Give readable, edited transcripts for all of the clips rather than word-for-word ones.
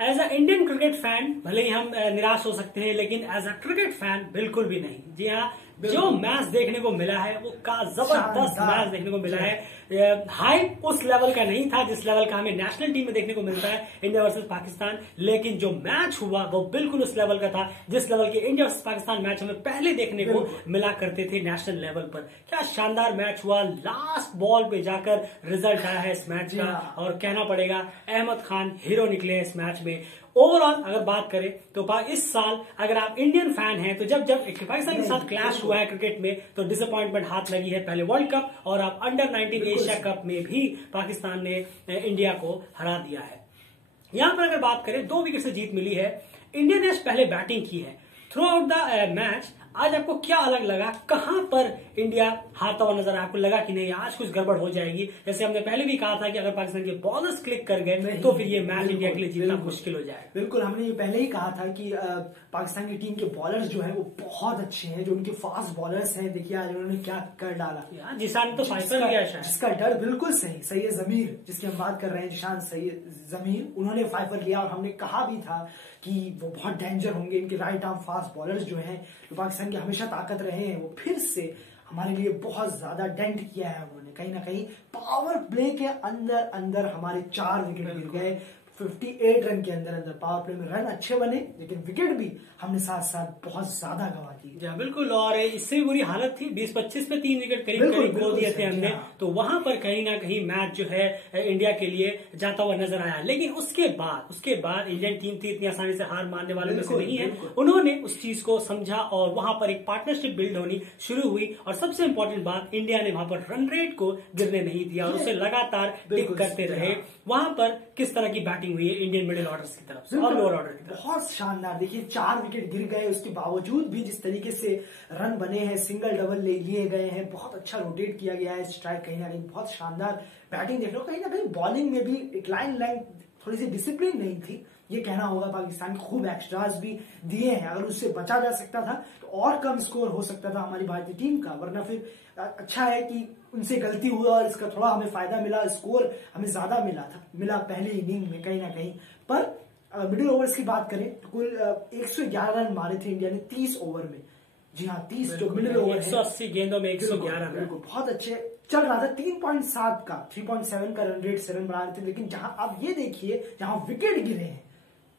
As a Indian cricket fan भले ही हम निराश हो सकते हैं, लेकिन एज अ क्रिकेट फैन बिल्कुल भी नहीं। जी हाँ, जो मैच देखने को मिला है वो का जबरदस्त मैच देखने को मिला है। हाइप उस लेवल का नहीं था जिस लेवल का हमें नेशनल टीम में देखने को मिलता है इंडिया वर्सेस पाकिस्तान, लेकिन जो मैच हुआ वो बिल्कुल उस लेवल का था जिस लेवल के इंडिया वर्सेस पाकिस्तान मैच हमें पहले देखने को मिला करते थे नेशनल लेवल पर। क्या शानदार मैच हुआ, लास्ट बॉल पे जाकर रिजल्ट आया है इस मैच का, और कहना पड़ेगा अहमद खान हीरो निकले इस मैच में। ओवरऑल अगर बात करें तो इस साल अगर आप इंडियन फैन हैं तो जब पाकिस्तान के साथ क्लैश हुआ है क्रिकेट में तो डिसअपॉइंटमेंट हाथ लगी है, पहले वर्ल्ड कप और अब अंडर 19 एशिया कप में भी पाकिस्तान ने इंडिया को हरा दिया है। यहां पर अगर बात करें 2 विकेट से जीत मिली है। इंडिया ने पहले बैटिंग की है थ्रू आउट द मैच। आज आपको क्या अलग लगा, कहां पर इंडिया हारता हुआ नजर आया? आपको लगा कि नहीं आज कुछ गड़बड़ हो जाएगी? जैसे हमने पहले भी कहा था कि अगर पाकिस्तान के बॉलर्स क्लिक कर गए तो फिर ये मैच इंडिया के लिए जीतना मुश्किल हो जाएगा। बिल्कुल, हमने ये पहले ही कहा था कि पाकिस्तान की टीम के बॉलर्स जो है वो बहुत अच्छे हैं, जो उनके फास्ट बॉलर्स हैं। देखिए आज उन्होंने क्या कर डाला। जिशान तो फाइनल गया शायद, जिसका डर बिल्कुल सही, सैयद जमीर जिसकी हम बात कर रहे हैं, जिशान सैयद जमीर, उन्होंने 5 लिया और हमने कहा भी था कि वो बहुत डेंजर होंगे। इनके राइट आर्म फास्ट बॉलर्स जो हैं, जो पाकिस्तान की हमेशा ताकत रहे हैं, वो फिर से हमारे लिए बहुत ज्यादा डेंट किया है उन्होंने। कहीं ना कहीं पावर प्ले के अंदर अंदर हमारे 4 विकेट गिर गए। 58 रन के अंदर अंदर पावर प्ले में रन अच्छे बने, लेकिन विकेट भी हमने साथ साथ बहुत ज्यादा गवा दी। बिल्कुल, और इससे भी बुरी हालत थी। 20-25 पे 3 विकेट करीब खो दिए थे हमने, तो वहां पर कहीं ना कहीं मैच जो है इंडिया के लिए जाता हुआ नजर आया। लेकिन उसके बाद इंडियन टीम थी, इतनी आसानी से हार मानने वालों में से नहीं है। उन्होंने उस चीज को समझा और वहां पर एक पार्टनरशिप बिल्ड होनी शुरू हुई। और सबसे इंपॉर्टेंट बात, इंडिया ने वहां पर रन रेट को गिरने नहीं दिया और उसे लगातार टिक करते रहे। वहां पर किस तरह की बैटिंग हुई है इंडियन मिडिल ऑर्डर की तरफ से और लोअर ऑर्डर की तरफ? बहुत शानदार। देखिए 4 विकेट गिर गए, उसके बावजूद भी जिस तरीके से रन बने हैं, सिंगल डबल लिए गए हैं, बहुत अच्छा रोटेट किया गया है स्ट्राइक। कहीं ना कहीं बहुत शानदार बैटिंग देख लो। कहीं ना कहीं बॉलिंग में भी एक लाइन लेंथ, थोड़ी सी डिसिप्लिन नहीं थी, ये कहना होगा। पाकिस्तान को खूब एक्स्ट्रास भी दिए हैं, अगर उससे बचा जा सकता था तो और कम स्कोर हो सकता था हमारी भारतीय टीम का। वरना फिर अच्छा है कि उनसे गलती हुआ और इसका थोड़ा हमें फायदा मिला, स्कोर हमें ज्यादा मिला पहली इनिंग में कहीं ना कहीं। पर मिडिल ओवर्स की बात करें तो कुल 111 रन मारे थे इंडिया ने 30 ओवर में। जी हाँ, 30 जो मिडिल ओवर 180 गेंदों में 111 रन, बहुत अच्छे चल रहा था। 3.7 का रन रेट 7 बना रहे थे। लेकिन जहां आप ये देखिए, जहां विकेट गिरे हैं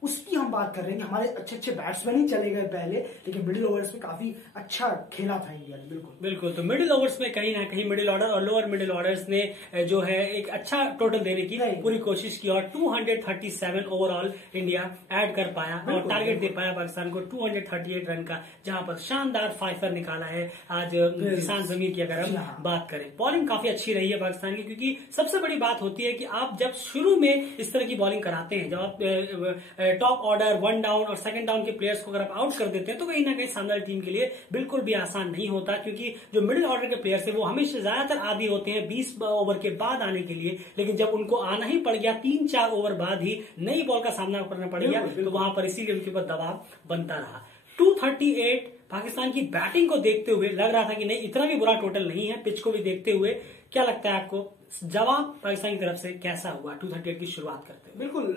उसकी हम बात कर रहे हैं कि हमारे अच्छे बैट्समैन ही चले गए पहले, लेकिन मिडिल ओवर्स में काफी अच्छा खेला था इंडिया ने। बिल्कुल। तो मिडिल ओवर्स में कहीं ना कहीं मिडिल ऑर्डर और लोअर मिडिल ऑर्डर्स ने जो है एक अच्छा टोटल देने की पूरी कोशिश की और 237 ओवरऑल इंडिया ऐड कर पाया और टारगेट दे पाया पाकिस्तान को 238 रन का, जहां पर शानदार 5 निकाला है आज जिशान जमीर की। अगर हम बात करें, बॉलिंग काफी अच्छी रही है पाकिस्तान की, क्योंकि सबसे बड़ी बात होती है कि आप जब शुरू में इस तरह की बॉलिंग कराते हैं, जब आप टॉप ऑर्डर 1 डाउन और 2nd डाउन के प्लेयर्स को अगर आप आउट कर देते हैं तो कहीं ना कहीं सामने वाली टीम के लिए बिल्कुल भी आसान नहीं होता, क्योंकि जो मिडिल ऑर्डर के प्लेयर्स हैं वो हमेशा ज्यादातर आदी होते हैं 20 ओवर के बाद आने के लिए। लेकिन जब उनको आना ही पड़ गया 3-4 ओवर बाद ही नई बॉल का सामना करना पड़ गया, तो वहां पर इसीलिए उनके ऊपर दबाव बनता रहा। 238 पाकिस्तान की बैटिंग को देखते हुए लग रहा था कि नहीं इतना भी बुरा टोटल नहीं है। पिच को भी देखते हुए क्या लगता है आपको, जवाब पाकिस्तान की तरफ से कैसा हुआ 238 की शुरुआत करते हुए? बिल्कुल,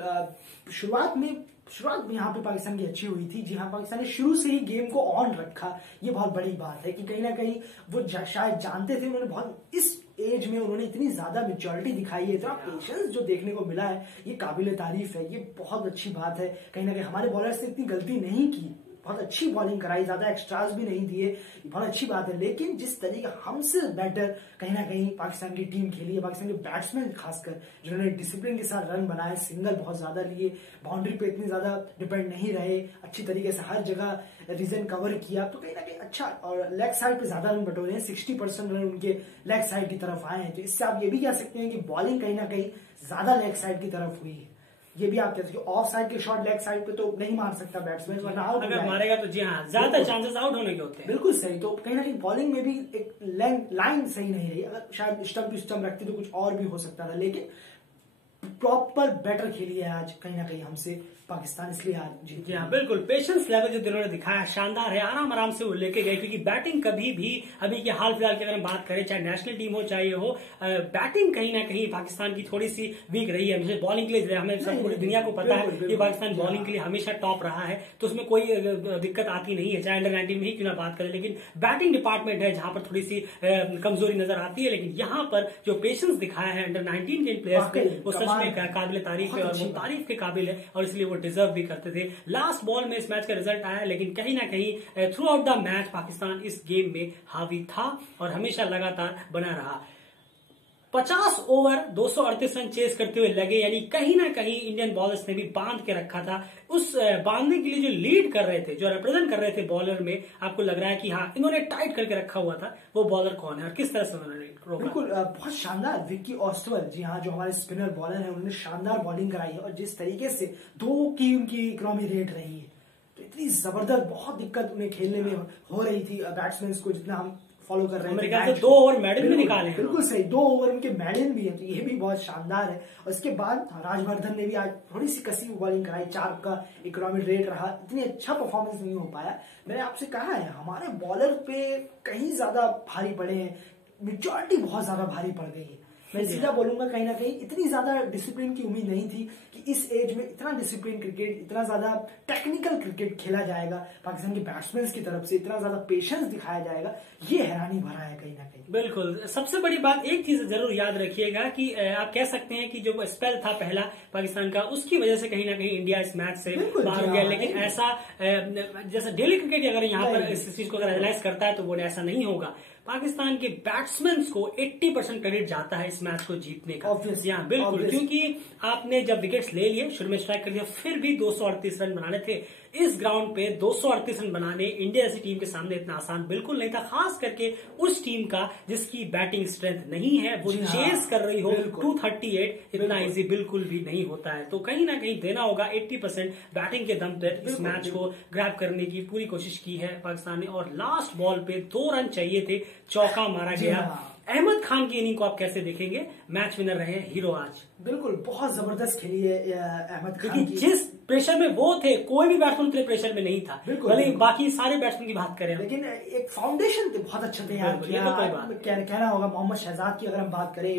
शुरुआत में यहाँ पे पाकिस्तान की अच्छी हुई थी। जी हाँ, पाकिस्तान ने शुरू से ही गेम को ऑन रखा। ये बहुत बड़ी बात है कि कहीं ना कहीं वो शायद जानते थे, उन्होंने बहुत इस एज में उन्होंने इतनी ज्यादा मेच्योरिटी दिखाई है, इतना पेशेंस जो देखने को मिला है, ये काबिल तारीफ है। ये बहुत अच्छी बात है। कहीं ना कहीं हमारे बॉलर्स ने इतनी गलती नहीं की, बहुत अच्छी बॉलिंग कराई, ज्यादा एक्स्ट्रास भी नहीं दिए, बहुत अच्छी बात है। लेकिन जिस तरीके हमसे बेटर कहीं ना कहीं पाकिस्तान की टीम खेली है, पाकिस्तान के बैट्समैन खासकर जिन्होंने डिसिप्लिन के साथ रन बनाए, सिंगल बहुत ज्यादा लिए, बाउंड्री पे इतनी ज्यादा डिपेंड नहीं रहे, अच्छी तरीके से हर जगह रीजन कवर किया, तो कहीं ना कहीं अच्छा। और लेग साइड पे ज्यादा रन बटोरे हैं, 60% रन उनके लेग साइड की तरफ आए हैं। तो इससे आप ये भी कह सकते हैं कि बॉलिंग कहीं ना कहीं ज्यादा लेग साइड की तरफ हुई है। ये भी आप कहते हैं ऑफ साइड के शॉट लेग साइड पे तो नहीं मार सकता बैट्समैन, वरना आउट अगर मारेगा तो जी हाँ ज्यादा चांसेस आउट होने के होते हैं। बिल्कुल सही। तो कहीं ना कहीं बॉलिंग में भी एक लाइन सही नहीं रही। अगर शायद स्टंप टू स्टंप रखती तो कुछ और भी हो सकता था, लेकिन प्रॉपर बेटर खेली है आज कहीं ना कहीं हमसे पाकिस्तान, इसलिए आज जीत। जी हाँ बिल्कुल, पेशेंस लेवल जो जिन्होंने दिखाया शानदार है, आराम आराम से वो लेके गए, क्योंकि बैटिंग कभी भी अभी के हाल फिलहाल की अगर हम बात करें, चाहे नेशनल टीम हो चाहे हो, बैटिंग कहीं ना कहीं पाकिस्तान की थोड़ी सी वीक रही है। मुझे बॉलिंग के लिए हमें सब पूरी दुनिया को पता है कि पाकिस्तान बॉलिंग के लिए हमेशा टॉप रहा है, तो उसमें कोई दिक्कत आती नहीं है, चाहे अंडर 19 में ही क्यों ना बात करें। लेकिन बैटिंग डिपार्टमेंट है जहां पर थोड़ी सी कमजोरी नजर आती है, लेकिन यहाँ पर जो पेशेंस दिखाया है अंडर 19 के प्लेयर्स ने, वो सच में काबिल तारीफ है और वो तारीफ के काबिल है, और इसलिए वो डिजर्व भी करते थे। लास्ट बॉल में इस मैच का रिजल्ट आया, लेकिन कहीं ना कहीं through out the match Pakistan इस गेम में हावी था और हमेशा लगातार बना रहा। 50 ओवर 238 रन चेस करते हुए लगे, यानी कहीं ना कहीं इंडियन बॉलर्स ने भी बांध के रखा था। उस बांधने के लिए जो लीड कर रहे थे, जो रिप्रेजेंट कर रहे थे बॉलर में, आपको लग रहा है कि हाँ इन्होंने टाइट करके रखा हुआ था, वो बॉलर कौन है और किस तरह से उन्होंने रोका? बिल्कुल बहुत शानदार विक्की ऑस्टवेल, जी हाँ, जो हमारे स्पिनर बॉलर है, उन्होंने शानदार बॉलिंग कराई है, और जिस तरीके से 2 की उनकी इकोनॉमी रेट रही है, तो इतनी जबरदस्त, बहुत दिक्कत उन्हें खेलने में हो रही थी बैट्समैन को, जितना हम फॉलो कर रहे हैं। 2 ओवर मेडल भी निकाले हैं। बिल्कुल सही, 2 ओवर उनके मेडल भी है, तो ये भी बहुत शानदार है। और इसके बाद राजवर्धन ने भी आज थोड़ी सी कसी बॉलिंग कराई, 4 का इकोनॉमिक रेट रहा, इतनी अच्छा परफॉर्मेंस नहीं हो पाया। मैंने आपसे कहा है हमारे बॉलर पे कहीं ज्यादा भारी पड़े हैं, मेजॉरिटी बहुत ज्यादा भारी पड़ गई है। मैं सीधा बोलूंगा, कहीं ना कहीं इतनी ज्यादा डिसिप्लिन की उम्मीद नहीं थी कि इस एज में इतना डिसिप्लिन क्रिकेट, इतना ज्यादा टेक्निकल क्रिकेट खेला जाएगा पाकिस्तान के बैट्समैन की तरफ से, इतना ज्यादा पेशेंस दिखाया जाएगा, ये हैरानी भरा है कहीं ना कहीं। बिल्कुल, सबसे बड़ी बात एक चीज जरूर याद रखिएगा कि आप कह सकते हैं कि जो स्पेल था पहला पाकिस्तान का, उसकी वजह से कहीं ना कहीं इंडिया इस मैच से बाहर हो गया। लेकिन ऐसा जैसा डेली क्रिकेट अगर यहाँ पर इस चीज को अगर एनालाइज करता है तो वो ऐसा नहीं होगा। पाकिस्तान के बैट्समैन को 80% क्रेडिट जाता है इस मैच को जीतने का। हाँ बिल्कुल, क्योंकि आपने जब विकेट्स ले लिए, शुरू में स्ट्राइक कर दिया, फिर भी 238 रन बनाने थे। इस ग्राउंड पे 238 रन बनाने इंडिया जैसी टीम के सामने इतना आसान बिल्कुल नहीं था, खास करके उस टीम का जिसकी बैटिंग स्ट्रेंथ नहीं है, वो चेस कर रही हो 238, इतना इजी बिल्कुल भी नहीं होता है। तो कहीं ना कहीं देना होगा 80% बैटिंग के दम पे इस मैच को ग्रैब करने की पूरी कोशिश की है पाकिस्तान ने। और लास्ट बॉल पे 2 रन चाहिए थे, चौका मारा गया। अहमद खान की इनिंग को आप कैसे देखेंगे? मैच विनर रहे हीरो आज। बिल्कुल, बहुत जबरदस्त खेली है अहमद खान की। जिस प्रेशर में वो थे, कोई भी बैट्समैन उतने प्रेशर में नहीं था, भले बाकी सारे बैट्समैन की बात करें, लेकिन एक फाउंडेशन बहुत अच्छा तैयार किया। कहना होगा मोहम्मद शहजाद की अगर हम बात करें,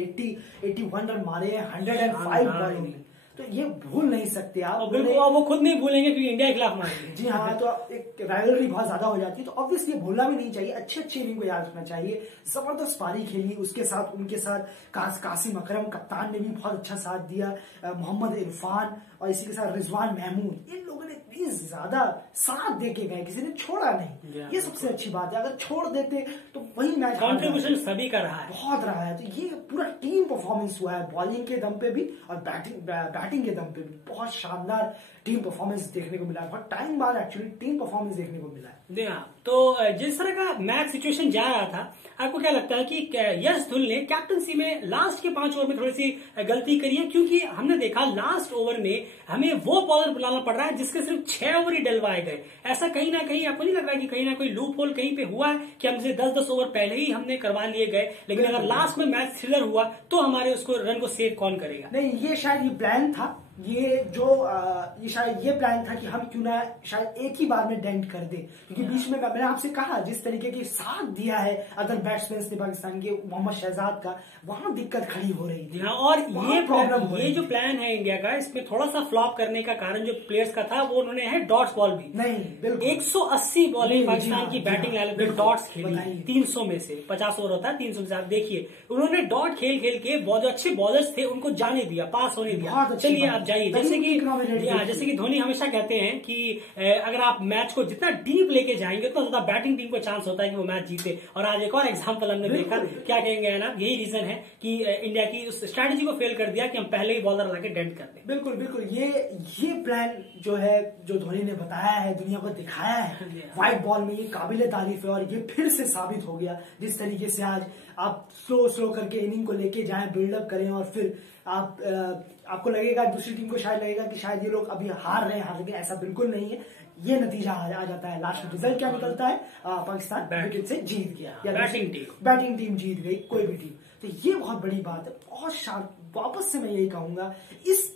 81 रन मारे, 105 बॉलिंग में, तो ये भूल नहीं सकते आप। बिल्कुल, वो खुद नहीं भूलेंगे क्योंकि इंडिया के खिलाफ मारेंगे। जी हाँ, तो एक राइवलरी बहुत ज्यादा हो जाती है, तो ऑब्वियसली भूलना भी नहीं चाहिए, अच्छे इनिंग को याद रखना चाहिए। जबरदस्त पारी खेली, उसके साथ उनके साथ कासिम अकरम कप्तान ने भी बहुत अच्छा साथ दिया, मोहम्मद इरफान और इसी के साथ रिजवान महमूद, इन लोगों ने इतनी ज्यादा साथ दे के गए, किसी ने छोड़ा नहीं। ये सबसे अच्छी बात है, अगर छोड़ देते तो वही मैच, कॉन्ट्रीब्यूशन सभी का रहा है, बहुत रहा है। तो ये पूरा टीम परफॉर्मेंस हुआ है, बॉलिंग के दम पे भी और बैटिंग के दम पे भी बहुत शानदार टीम परफॉर्मेंस देखने को मिला है। बहुत टाइम बाद एक्चुअली टीम परफॉर्मेंस देखने को मिला है। जी हाँ, तो जिस तरह का मैच सिचुएशन जा रहा था, आपको क्या लगता है कि यश धुल ने कैप्टनसी में लास्ट के 5 ओवर में थोड़ी सी गलती करी है? क्योंकि हमने देखा लास्ट ओवर में हमें वो बॉलर बुलाना पड़ रहा है जिसके सिर्फ 6 ओवर ही डलवाए गए। ऐसा कहीं ना कहीं आपको नहीं लग रहा है कि कहीं ना कोई लूप होल कहीं पे हुआ है कि हमसे 10-10 ओवर पहले ही हमने करवा लिए गए, लेकिन अगर लास्ट में मैच थ्रिलर हुआ तो हमारे उसको रन को सेव कौन करेगा? नहीं, ये शायद ये प्लान था, ये शायद ये प्लान था कि हम क्यों ना शायद एक ही बार में डेंट कर दे, क्योंकि बीच में मैंने आपसे कहा जिस तरीके की साथ दिया है अदर बैट्समैन ने पाकिस्तान के, मोहम्मद शहजाद का, वहां दिक्कत खड़ी हो रही थी। हाँ, और ये प्रॉब्लम, ये जो प्लान है इंडिया का, इसमें थोड़ा सा फ्लॉप करने का कारण जो प्लेयर्स का था, वो उन्होंने है डॉट्स बॉल भी नहीं, बिल्कुल 180 बॉलिंग पाकिस्तान की बैटिंग लाइन में डॉट्स खेली, 300 में से 50 ओवर होता है, 300 में से आप देखिए उन्होंने डॉट खेल खेल के जो अच्छे बॉलर्स थे उनको जाने दिया, पास होने दिया, चलिए आप जाइए। जैसे कि धोनी हमेशा कहते हैं कि अगर आप मैच को जितना डीप लेके जाएंगे उतना ज्यादा बैटिंग टीम को चांस होता है कि वो मैच जीते। और आज एक और एग्जांपल हमने देखा, क्या कहेंगे ना, यही रीजन है कि इंडिया की उस स्ट्रैटेजी को फेल कर दिया कि हम पहले ही बॉलर लाके डेंट कर दें। बिल्कुल ये प्लान जो है, जो धोनी ने बताया है, दुनिया को दिखाया है व्हाइट बॉल में, ये काबिले तारीफ है। और ये फिर से साबित हो गया, जिस तरीके से आज आप स्लो करके इनिंग को लेके जाएं, बिल्डअप करें, और फिर आपको लगेगा, दूसरी टीम को शायद लगेगा कि शायद ये लोग अभी हार रहे हैं, लेकिन ऐसा बिल्कुल नहीं है। ये नतीजा आ जाता है, लास्ट रिजल्ट क्या निकलता है, पाकिस्तान विकेट से जीत गया, या बैटिंग टीम जीत गई, कोई भी टीम। तो ये बहुत बड़ी बात है, बहुत शार्प वापस से मैं यही कहूंगा, इस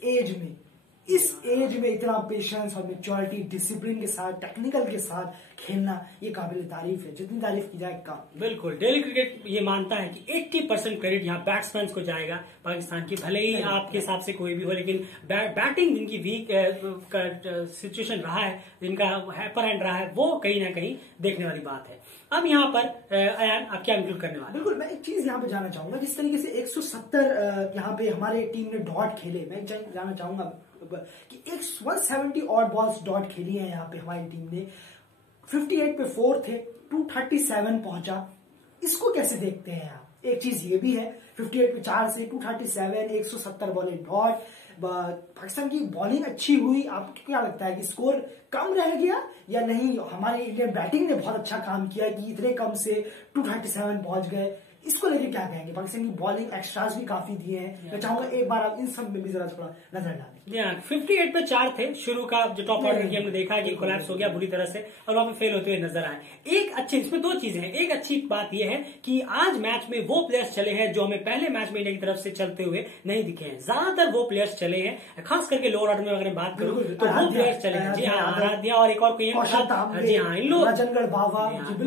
एज में इतना पेशेंस और मैच्योरिटी, डिसिप्लिन के साथ, टेक्निकल के साथ खेलना, ये काबिल तारीफ है, जितनी तारीफ की जाए कम। बिल्कुल, डेली क्रिकेट ये मानता है कि 80% क्रेडिट यहाँ बैट्समैन को जाएगा पाकिस्तान की, भले ही आपके हिसाब से कोई भी हो, लेकिन बैटिंग इनकी वीक सिचुएशन रहा है, इनका हैपर हैंड रहा है, वो कहीं ना कहीं देखने वाली बात है। अब यहाँ पर अयान आप क्या इंक्लूड करने वाले? बिल्कुल, मैं एक चीज यहाँ पे जानना चाहूंगा, जिस तरीके से 170 यहाँ पे हमारे टीम ने डॉट खेले, मैं जानना चाहूंगा कि 170 ऑड बॉल्स डॉट खेली है यहाँ पे हमारी टीम ने, 58 पे 4 थे, 237 पहुंचा, इसको कैसे देखते हैं आप? एक चीज ये भी है, 58 पे 4 से 237, 170 बॉलें डॉट, पाकिस्तान की बॉलिंग अच्छी हुई, आपको क्या लगता है कि स्कोर कम रह गया या नहीं? हमारी इंडियन बैटिंग ने बहुत अच्छा काम किया कि इतने कम से 237 पहुंच गए, इसको लेके क्या कहेंगे? पाकिस्तान की बॉलिंग एक्स्ट्रास भी काफी दिए हैं, मैं चाहूंगा एक बार आप इन सब में भी जरा थोड़ा नजर डालें। 58 पे 4 थे, शुरू का जो टॉप ऑर्डर की हमने देखा कि कोलैप्स हो गया बुरी तरह से और वहां पे फेल होते हुए नजर आए। एक अच्छी, इसमें दो चीजें हैं, एक अच्छी बात यह है कि आज मैच में वो प्लेयर्स चले हैं जो हमें पहले मैच में इंडिया की तरफ से चलते हुए नहीं दिखे हैं, ज्यादातर वो प्लेयर्स चले हैं, खास करके लोअर ऑर्डर में अगर बात करूं तो वो प्लेयर्स चले हैं। जी हाँ, आराध्या और एक और कोई, जी हाँ, इन लोग,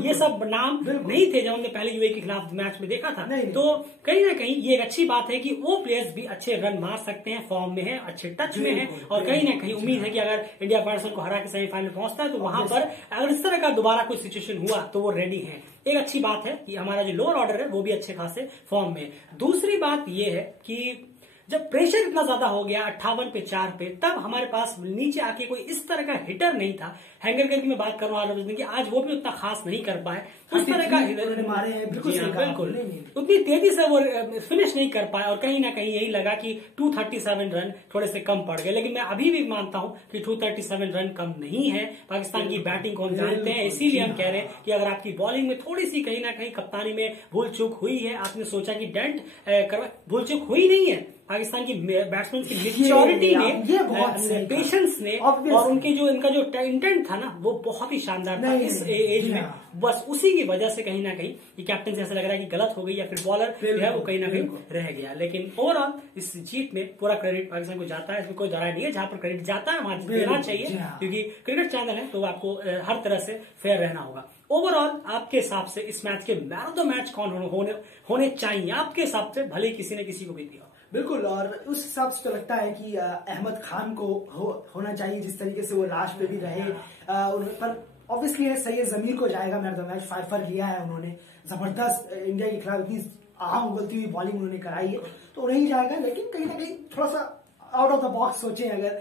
ये सब नाम नहीं थे जब हमने पहले यूएई के खिलाफ मैच में देखा था। तो कहीं ना कहीं ये एक अच्छी बात है कि वो प्लेयर्स भी अच्छे रन मार सकते हैं, फॉर्म में है, अच्छे टच में है, और कहीं ना कहीं उम्मीद है कि अगर इंडिया पाकिस्तान को हरा के सेमीफाइनल पहुंचता है तो वहां पर अगर इस तरह का दोबारा कोई सिचुएशन हुआ तो वो रेडी है। एक अच्छी बात है कि हमारा जो लोअर ऑर्डर है वो भी अच्छे खासे फॉर्म में। दूसरी बात ये है कि जब प्रेशर इतना ज्यादा हो गया 58 पे 4 पे, तब हमारे पास नीचे आके कोई इस तरह का हिटर नहीं था। हैंगरकर की मैं बात करूं कि आज वो भी उतना खास नहीं कर पाए, उस तरह का मारे हैं, बिल्कुल उतनी तेजी से वो फिनिश नहीं कर पाए, और कहीं ना कहीं यही लगा कि 237 रन थोड़े से कम पड़ गए। लेकिन मैं अभी भी मानता हूं कि 237 रन कम नहीं है। पाकिस्तान की बैटिंग को हम जानते हैं, इसीलिए हम कह रहे हैं कि अगर आपकी बॉलिंग में थोड़ी सी कहीं ना कहीं कप्तानी में भूल चूक हुई है, आपने सोचा कि डेंट करवा, भूल चूक हुई नहीं है। पाकिस्तान की बैट्समैन की मैच्योरिटी ने, पेशेंस ने, और उनके जो इनका जो इंटेंट था ना वो बहुत ही शानदार था इस एज में। बस उसी की वजह से कहीं ना कहीं ये कैप्टन से ऐसा लग रहा है कि गलत हो गई, या फिर बॉलर जो है वो कहीं ना कहीं रह गया। लेकिन ओवरऑल इस जीत में पूरा क्रेडिट पाकिस्तान को जाता है, इसमें कोई दरार नहीं है। जहां पर क्रेडिट जाता है वहां देना चाहिए, क्योंकि क्रिकेट चैनल है तो आपको हर तरह से फेयर रहना होगा। ओवरऑल आपके हिसाब से इस मैच के मैन ऑफ द मैच कौन होने चाहिए आपके हिसाब से, भले किसी ने किसी को भी दिया? बिल्कुल, और उस हिसाब से तो लगता है कि अहमद खान को होना चाहिए, जिस तरीके से वो लास्ट पे भी रहे। पर ऑब्वियसली है सैयद जमीर को जाएगा मैन ऑफ द मैच, 5 पर लिया है उन्होंने, जबरदस्त इंडिया के खिलाफ इतनी आम उगलती हुई बॉलिंग उन्होंने कराई है, तो उन्हें ही जाएगा। लेकिन कहीं ना कहीं थोड़ा सा आउट ऑफ द बॉक्स सोचे अगर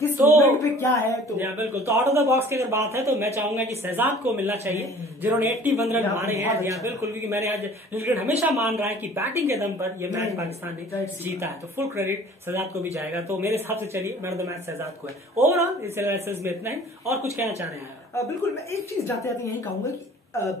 किस मोमेंट पे क्या है तो बिल्कुल, तो आउट ऑफ द बॉक्स की अगर बात है तो मैं चाहूंगा कि शहजाद को मिलना चाहिए, जिन्होंने 81 रन मारे हैं। बिल्कुल, क्योंकि मैंने आज क्रिकेट हमेशा मान रहा है कि बैटिंग के दम पर यह मैच पाकिस्तान ने जीता है, तो फुल क्रेडिट शहजाद को भी जाएगा। तो मेरे हिसाब से चलिए man of the match Shahzad को है। ओवरऑल इस एनालिसिस में इतना ही, और कुछ कहना चाह रहे हैं? बिल्कुल, मैं एक चीज जाते जाते यही कहूंगा कि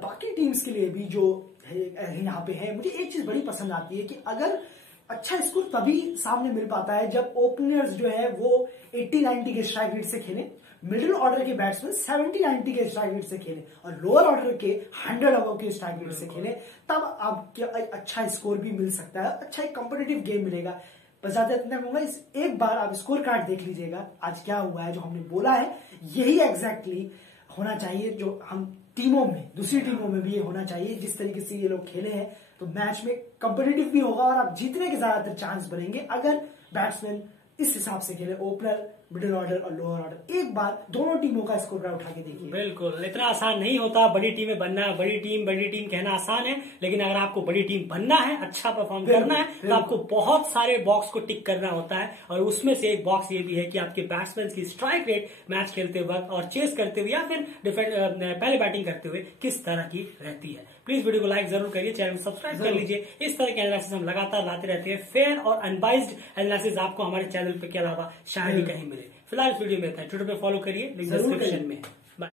बाकी टीम्स के लिए भी जो यहाँ पे है, मुझे एक चीज बड़ी पसंद आती है कि अगर अच्छा स्कोर तभी सामने मिल पाता है जब ओपनर्स जो है वो 80-90 के स्ट्राइक रेट से खेले, मिडिल ऑर्डर के बैट्समैन 70-90 के स्ट्राइक रेट से खेले, और लोअर ऑर्डर के 100 अबव के स्ट्राइक रेट से खेले, तब आपको अच्छा स्कोर भी मिल सकता है, अच्छा एक कॉम्पिटिटिव गेम मिलेगा। बस एक बार आप स्कोर कार्ड देख लीजिएगा, आज क्या हुआ है, जो हमने बोला है यही एग्जैक्टली होना चाहिए, जो हम टीमों में, दूसरी टीमों में भी ये होना चाहिए। जिस तरीके से ये लोग खेले हैं तो मैच में कॉम्पिटिटिव भी होगा और आप जीतने के ज्यादातर चांस बनेंगे अगर बैट्समैन इस हिसाब से खेले, ओपनर, मिडिल ऑर्डर और लोअर ऑर्डर। एक बार दोनों टीमों का स्कोर कार्ड उठा के देखिए। बिल्कुल, इतना आसान नहीं होता बड़ी टीमें बनना। बड़ी टीम कहना आसान है, लेकिन अगर आपको बड़ी टीम बनना है, अच्छा परफॉर्म करना है, तो आपको बहुत सारे बॉक्स को टिक करना होता है, और उसमें से एक बॉक्स ये भी है कि आपके बैट्समैन की स्ट्राइक रेट मैच खेलते वक्त और चेस करते हुए या फिर पहले बैटिंग करते हुए किस तरह की रहती है। प्लीज वीडियो को लाइक जरूर करिए, चैनल सब्सक्राइब कर लीजिए। इस तरह के एनालिसिस हम लगातार लाते रहते हैं, फेयर और अनबाइज्ड एनालिसिस आपको हमारे चैनल पे के अलावा शायद ही कहीं मिले। फिलहाल इस वीडियो में था, ट्विटर पे फॉलो करिए, लिंक डिस्क्रिप्शन में है।